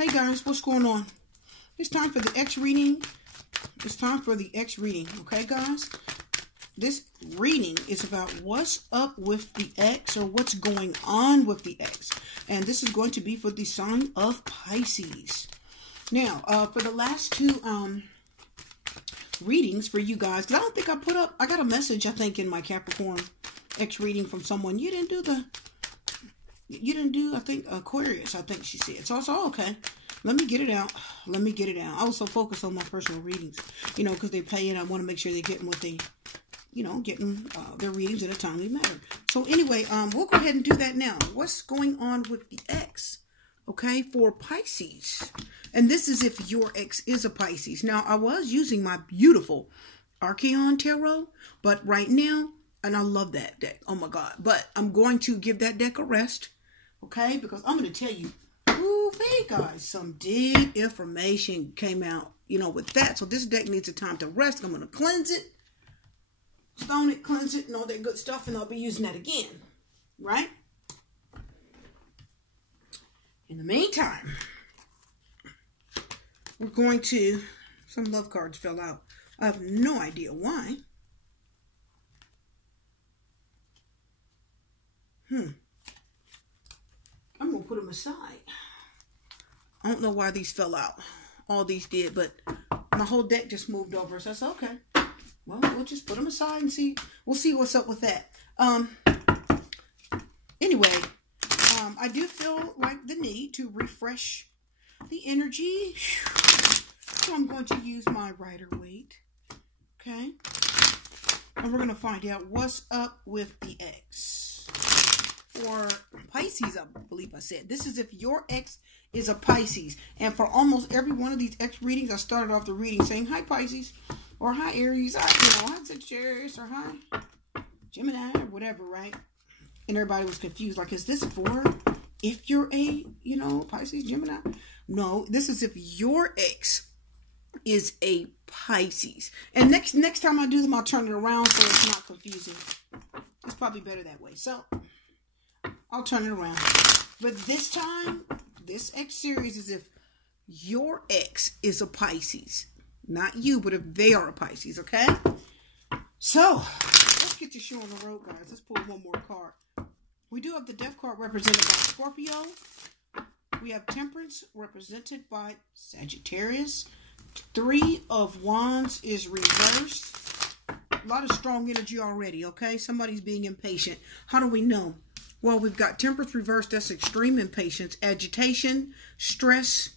Hey guys, what's going on? It's time for the X reading. It's time for the X reading. Okay, guys? This reading is about what's up with the X, or what's going on with the X. And this is going to be for the sign of Pisces. Now, for the last two readings for you guys, because I don't think I got a message, I think, in my Capricorn X reading from someone. You didn't do, I think, Aquarius, I think she said. So I said, oh, okay, let me get it out. I was so focused on my personal readings, because they pay, and I want to make sure they're getting what they, getting their readings in a timely manner. So anyway, we'll go ahead and do that now. What's going on with the X, okay, for Pisces? And this is if your X is a Pisces. Now, I was using my beautiful Archeon Tarot, but right now, and I love that deck, oh my God, but I'm going to give that deck a rest, okay, because I'm going to tell you, hey guys, some deep information came out, with that. So this deck needs a time to rest. I'm going to cleanse it, stone it, cleanse it, and all that good stuff, and I'll be using that again, right? In the meantime, we're going to, some love cards fell out. I have no idea why. I'm going to put them aside. I don't know why these fell out. All these did, but my whole deck just moved over. So I said, okay, well, we'll just put them aside and see. We'll see what's up with that. Anyway, I do feel like the need to refresh the energy. So I'm going to use my Rider-Waite. Okay. And we're going to find out what's up with the X. For Pisces, I believe I said. This is if your X is a Pisces. And for almost every one of these X readings, I started off the reading saying, hi Pisces, or hi Aries, hi Sagittarius, or hi Gemini, or whatever, right? And everybody was confused. Like, is this for if you're a, Pisces, Gemini? No, this is if your X is a Pisces. And next time I do them, I'll turn it around so it's not confusing. It's probably better that way. So I'll turn it around. But this time, this X series is if your X is a Pisces. Not you, but if they are a Pisces, okay? So, let's get this show on the road, guys. Let's pull one more card. We do have the Death card represented by Scorpio. We have Temperance represented by Sagittarius. Three of Wands is reversed. A lot of strong energy already, okay? Somebody's being impatient. How do we know? Well, we've got Temperance reversed. That's extreme impatience, agitation, stress,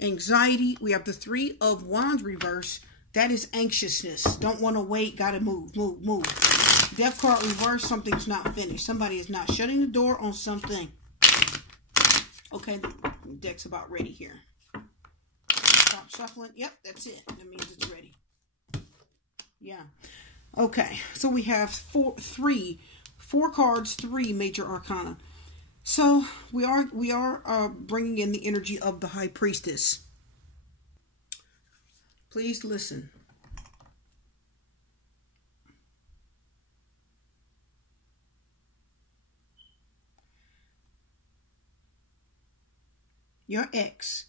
anxiety. We have the Three of Wands reversed. That is anxiousness. Don't want to wait. Got to move. Death card reversed. Something's not finished. Somebody is not shutting the door on something. Okay, the deck's about ready here. Stop shuffling. Yep, that's it. That means it's ready. Yeah. Okay, so we have four cards, 3 major arcana. So we are bringing in the energy of the High Priestess. Please listen. Your ex,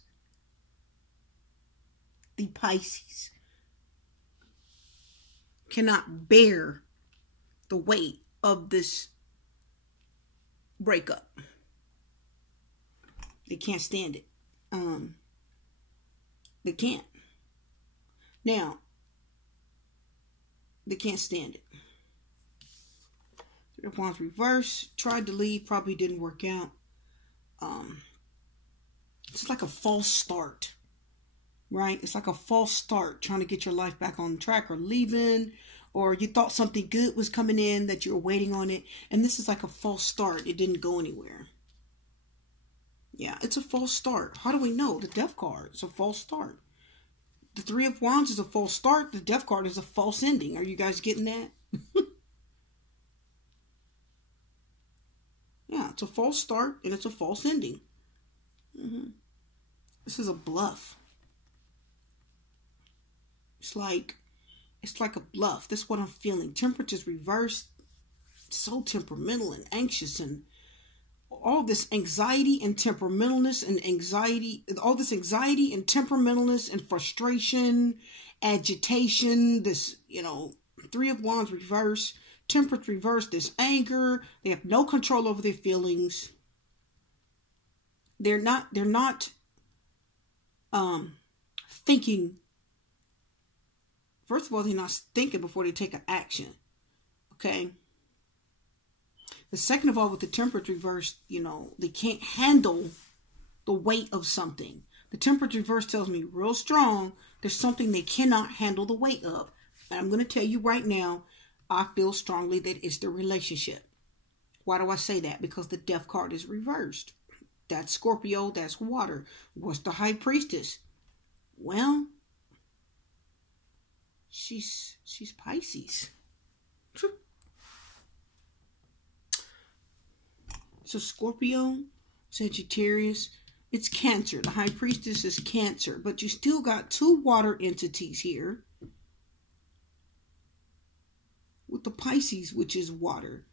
the Pisces, cannot bear the weight of this breakup. They can't stand it. They can't. Now, they can't stand it. Three of Wands reverse. Tried to leave, probably didn't work out. It's like a false start, right? It's like a false start, trying to get your life back on track, or leaving, or you thought something good was coming in that you were waiting on it. And this is like a false start. It didn't go anywhere. Yeah, it's a false start. How do we know? The Death card is a false start. The Three of Wands is a false start. The Death card is a false ending. Are you guys getting that? Yeah, it's a false start and it's a false ending. This is a bluff. It's like a bluff. That's what I'm feeling. Temperature's reversed. So temperamental and anxious and all this anxiety and temperamentalness all this anxiety and temperamentalness and frustration, agitation, this, Three of Wands reverse, Temperance reverse, this anger. They have no control over their feelings. They're not thinking. First of all, they're not thinking before they take an action. Okay. The second of all, with the Temperance reverse, they can't handle the weight of something. The Temperance reverse tells me real strong, there's something they cannot handle the weight of. And I'm going to tell you right now, I feel strongly that it's the relationship. Why do I say that? Because the Death card is reversed. That's Scorpio, that's water. What's the High Priestess? Well, she's Pisces. So Scorpio, Sagittarius, it's Cancer. The High Priestess is Cancer. But you still got two water entities here. With the Pisces, which is water.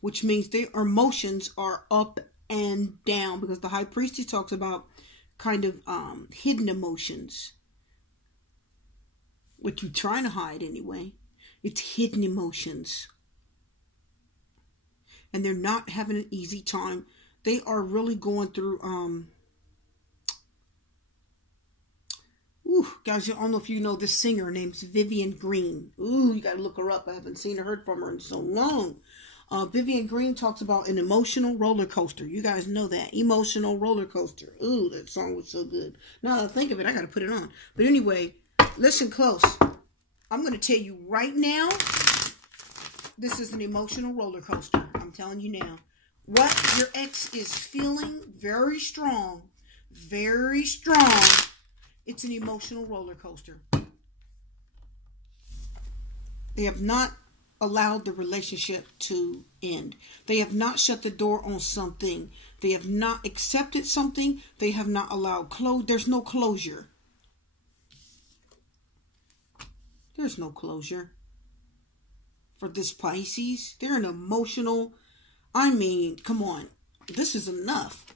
Which means their emotions are up and down. Because the High Priestess talks about kind of hidden emotions. What you're trying to hide anyway. It's hidden emotions. And they're not having an easy time. They are really going through, guys, I don't know if you know this singer. Her name's Vivian Green. You got to look her up. I haven't seen or heard from her in so long. Vivian Green talks about an emotional roller coaster. You guys know that. Emotional roller coaster. That song was so good. Now that I think of it, I got to put it on. But anyway, listen close. I'm going to tell you right now, this is an emotional roller coaster. I'm telling you now. What your ex is feeling, very strong. Very strong. It's an emotional roller coaster. They have not allowed the relationship to end. They have not shut the door on something. They have not accepted something. They have not allowed closure. There's no closure. There's no closure. For this Pisces, they're an emotional, come on, this is enough.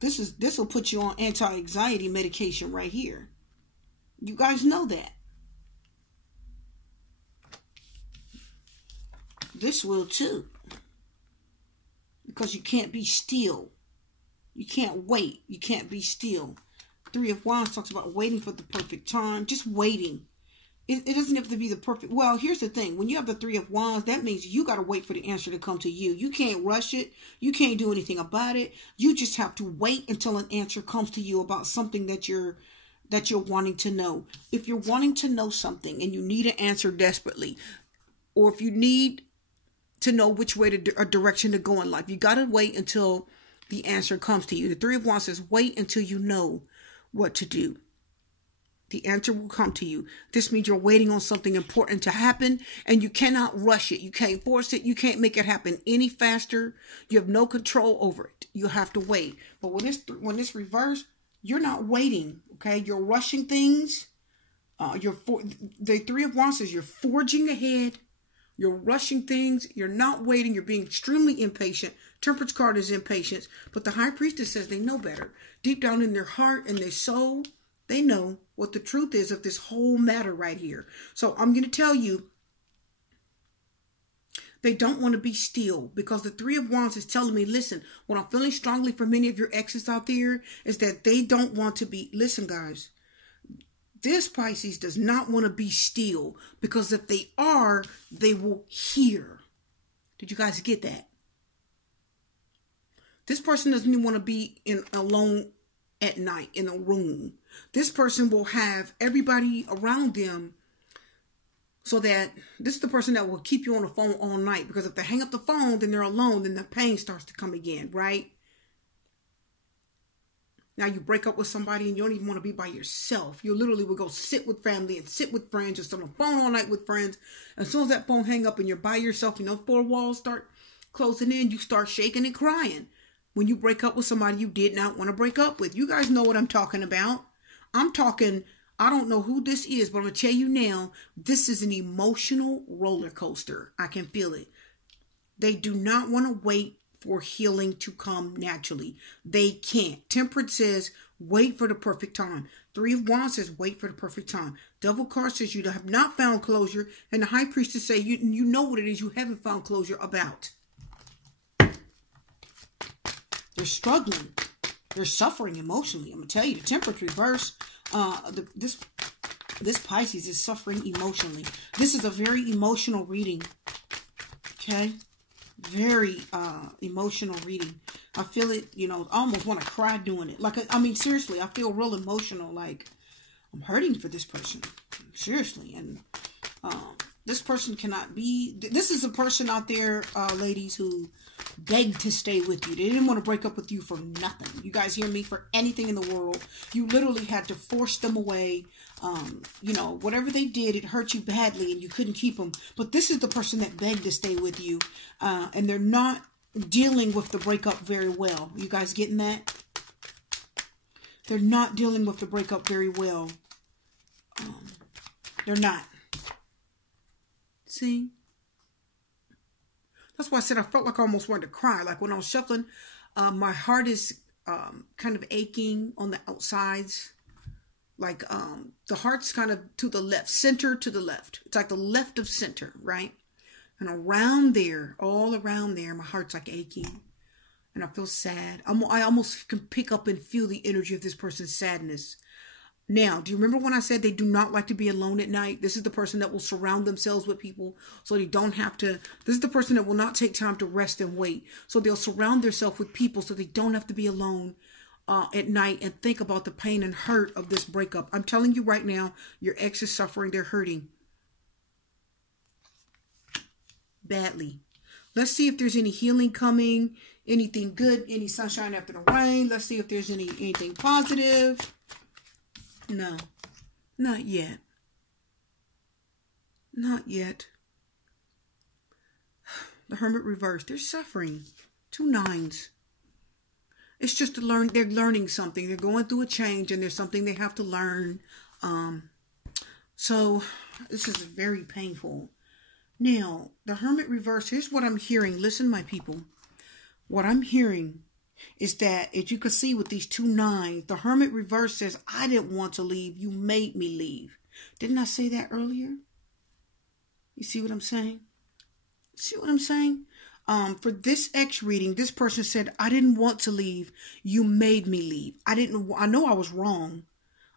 This will put you on anti-anxiety medication right here. You guys know that. This will too. Because you can't be still. You can't wait. You can't be still. Three of Wands talks about waiting for the perfect time. Just waiting. It doesn't have to be the perfect. Well, here's the thing. When you have the Three of Wands, that means you got to wait for the answer to come to you. You can't rush it. You can't do anything about it. You just have to wait until an answer comes to you about something that you're wanting to know. If you're wanting to know something and you need an answer desperately, or if you need to know which way a direction to go in life, you got to wait until the answer comes to you. The Three of Wands says wait until you know what to do. The answer will come to you. This means you're waiting on something important to happen, and you cannot rush it. You can't force it. You can't make it happen any faster. You have no control over it. You have to wait. But when it's reversed, you're not waiting. Okay, you're rushing things. The Three of Wands says you're forging ahead. You're rushing things. You're not waiting. You're being extremely impatient. Temperance card is impatience, but the High Priestess says they know better. Deep down in their heart and their soul, they know what the truth is of this whole matter right here. So I'm going to tell you, they don't want to be still, because the Three of Wands is telling me, listen, what I'm feeling strongly for many of your exes out there is that they don't want to be, listen guys, this Pisces does not want to be still, because if they are, they will hear. Did you guys get that? This person doesn't even want to be alone at night in a room. This person will have everybody around them, so that this is the person that will keep you on the phone all night. Because if they hang up the phone, then they're alone, then the pain starts to come again, right? Now you break up with somebody and you don't even want to be by yourself. You literally will go sit with family and sit with friends, just on the phone all night with friends. As soon as that phone hang up and you're by yourself, four walls start closing in, you start shaking and crying. When you break up with somebody you did not want to break up with. You guys know what I'm talking about. I'm talking, I don't know who this is, but I'm going to tell you now, this is an emotional roller coaster. I can feel it. They do not want to wait for healing to come naturally. They can't. Temperance says, wait for the perfect time. Three of Wands says, wait for the perfect time. Devil card says you have not found closure. And the High Priestess say, you know what it is you haven't found closure about. They're struggling. They're suffering emotionally. I'm going to tell you, the Temperance reverse, this Pisces is suffering emotionally. This is a very emotional reading. Okay? Very emotional reading. I feel it, you know, I almost want to cry doing it. Like, I mean, seriously, I feel real emotional. Like, I'm hurting for this person. Seriously. And this person cannot be... This is a person out there, ladies, who begged to stay with you. They didn't want to break up with you for nothing. You guys hear me? For anything in the world. You literally had to force them away. You know, whatever they did, it hurt you badly and you couldn't keep them. But this is the person that begged to stay with you. And they're not dealing with the breakup very well. You guys getting that? They're not dealing with the breakup very well. They're not. See? That's why I said I felt like I almost wanted to cry. Like when I was shuffling, my heart is kind of aching on the outsides. Like the heart's kind of to the left, center to the left. It's like the left of center, right? And around there, all around there, my heart's like aching. And I feel sad. I almost can pick up and feel the energy of this person's sadness. Now, do you remember when I said they do not like to be alone at night? This is the person that will surround themselves with people so they don't have to. This is the person that will not take time to rest and wait. So they'll surround themselves with people so they don't have to be alone at night and think about the pain and hurt of this breakup. I'm telling you right now, your ex is suffering. They're hurting badly. Let's see if there's any healing coming, anything good, any sunshine after the rain. Let's see if there's anything positive. No, not yet. Not yet. The Hermit reverse. They're suffering. 2 9s. It's just to learn. They're learning something. They're going through a change, and there's something they have to learn. So this is very painful. Now, the Hermit reverse. Here's what I'm hearing. Listen, my people. What I'm hearing is that, as you can see with these 2 9s, the Hermit reverse says, I didn't want to leave. You made me leave. Didn't I say that earlier? You see what I'm saying? See what I'm saying? For this X reading, this person said, I didn't want to leave. You made me leave. I know I was wrong.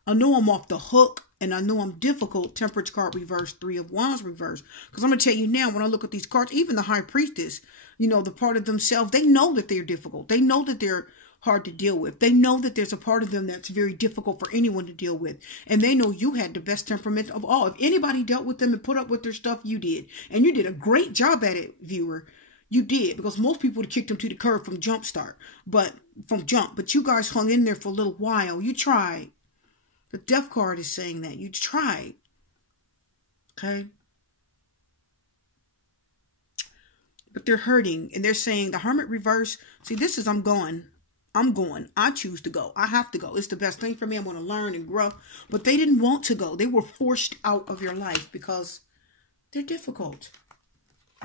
I know I'm off the hook. And I know I'm difficult. Temperance card reverse, 3 of Wands reverse. Because I'm going to tell you now, when I look at these cards, even the High Priestess, you know, the part of themselves, they know that they're difficult. They know that they're hard to deal with. They know that there's a part of them that's very difficult for anyone to deal with. And they know you had the best temperament of all. If anybody dealt with them and put up with their stuff, you did. And you did a great job at it, viewer. You did. Because most people would have kicked them to the curb from jump. But you guys hung in there for a little while. You tried. The Death card is saying that. You tried. Okay? But they're hurting. And they're saying the Hermit reverse. See, this is I'm going. I'm going. I choose to go. I have to go. It's the best thing for me. I'm going to learn and grow. But they didn't want to go. They were forced out of your life because they're difficult.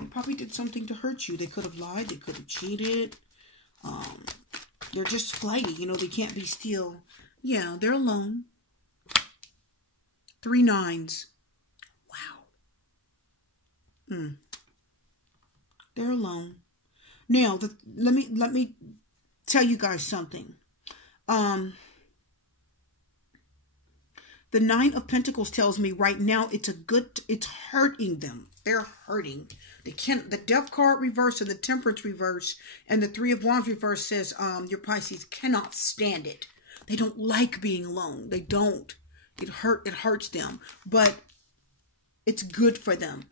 They probably did something to hurt you. They could have lied. They could have cheated. They're just flighty. You know, they can't be still. Yeah, they're alone. 3 9s. Wow. They're alone. Now, let me tell you guys something. The 9 of Pentacles tells me right now it's hurting them. They're hurting. The Death card reverse and the Temperance reverse and the 3 of Wands reverse says your Pisces cannot stand it. They don't like being alone. They don't. It hurts them, but it's good for them.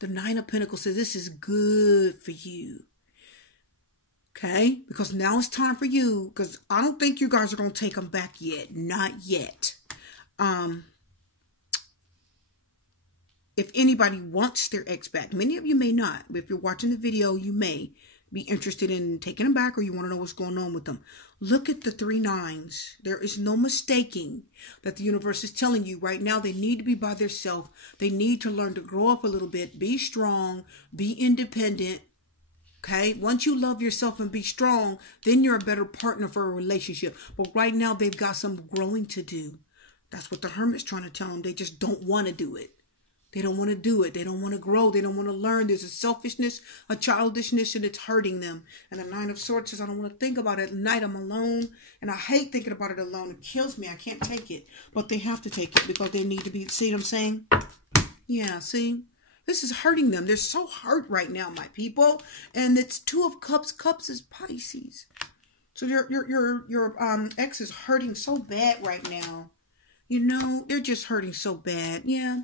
The 9 of Pentacles says this is good for you. Okay? Because now it's time for you, because I don't think you guys are going to take them back yet. Not yet. If anybody wants their ex back, many of you may not. But if you're watching the video, you may be interested in taking them back, or you want to know what's going on with them. Look at the 3 9s. There is no mistaking that the universe is telling you right now they need to be by themselves. They need to learn to grow up a little bit, be strong, be independent. Okay, once you love yourself and be strong, then you're a better partner for a relationship. But right now, they've got some growing to do. That's what the Hermit's trying to tell them. They just don't want to do it. They don't want to do it. They don't want to grow. They don't want to learn. There's a selfishness, a childishness, and it's hurting them. And the Nine of Swords says, I don't want to think about it at night. I'm alone, and I hate thinking about it alone. It kills me. I can't take it. But they have to take it because they need to be, see what I'm saying? Yeah, see? This is hurting them. They're so hurt right now, my people. And it's Two of Cups. Cups is Pisces. So your ex is hurting so bad right now. You know, they're just hurting so bad. Yeah.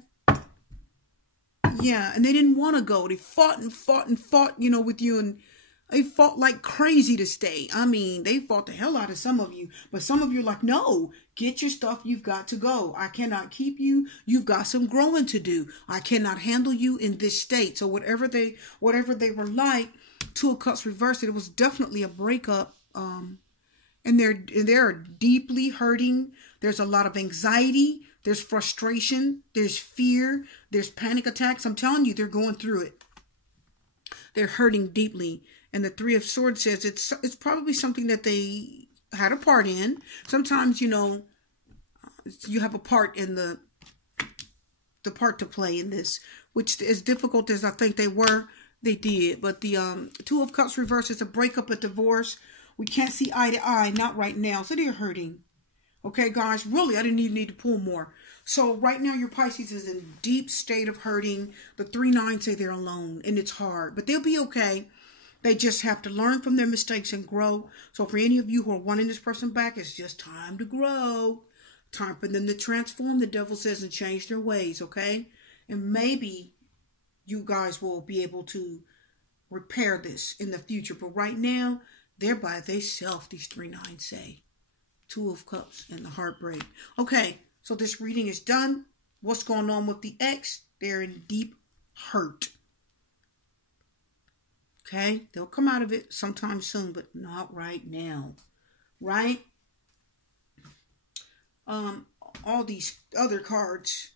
Yeah, and they didn't want to go. They fought and fought and fought, you know, with you. And they fought like crazy to stay. I mean, they fought the hell out of some of you. But some of you are like, no, get your stuff. You've got to go. I cannot keep you. You've got some growing to do. I cannot handle you in this state. So whatever they were like, Two of Cups reversed, it was definitely a breakup. And they're deeply hurting. There's a lot of anxiety. There's frustration. There's fear. There's panic attacks. I'm telling you, they're going through it. They're hurting deeply. And the Three of Swords says it's probably something that they had a part in. Sometimes, you know, you have a part in the part to play in this, which as difficult as I think they were, they did. But the Two of Cups reverse is a breakup, a divorce. We can't see eye to eye, not right now. So they're hurting. Okay, guys, really, I didn't even need to pull more. So right now, your Pisces is in deep state of hurting. The 3-9 say they're alone, and it's hard. But they'll be okay. They just have to learn from their mistakes and grow. So for any of you who are wanting this person back, it's just time to grow. Time for them to transform, the devil says, and change their ways, okay? And maybe you guys will be able to repair this in the future. But right now, they're by themselves, these 3-9 say. Two of Cups and the heartbreak. Okay, so this reading is done. What's going on with the ex? They're in deep hurt. Okay, they'll come out of it sometime soon, but not right now. Right? All these other cards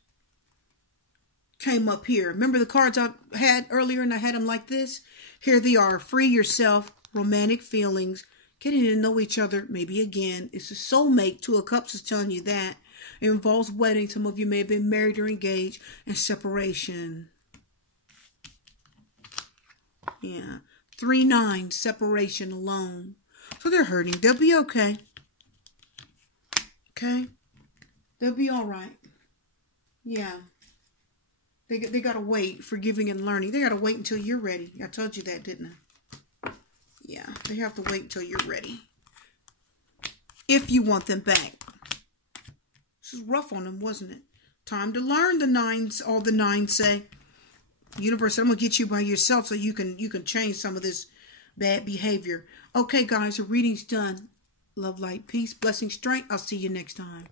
came up here. Remember the cards I had earlier and I had them like this? Here they are. Free yourself. Romantic feelings. Getting to know each other, maybe again. It's a soulmate. Two of Cups is telling you that. It involves wedding. Some of you may have been married or engaged. And separation. Yeah. 3-9, separation, alone. So they're hurting. They'll be okay. Okay? They'll be all right. Yeah. They got to wait. Forgiving and learning. They got to wait until you're ready. I told you that, didn't I? Yeah, they have to wait until you're ready. If you want them back. This is rough on them, wasn't it? Time to learn, the nines, all the nines say. Universe, I'm going to get you by yourself so you can change some of this bad behavior. Okay, guys, the reading's done. Love, light, peace, blessing, strength. I'll see you next time.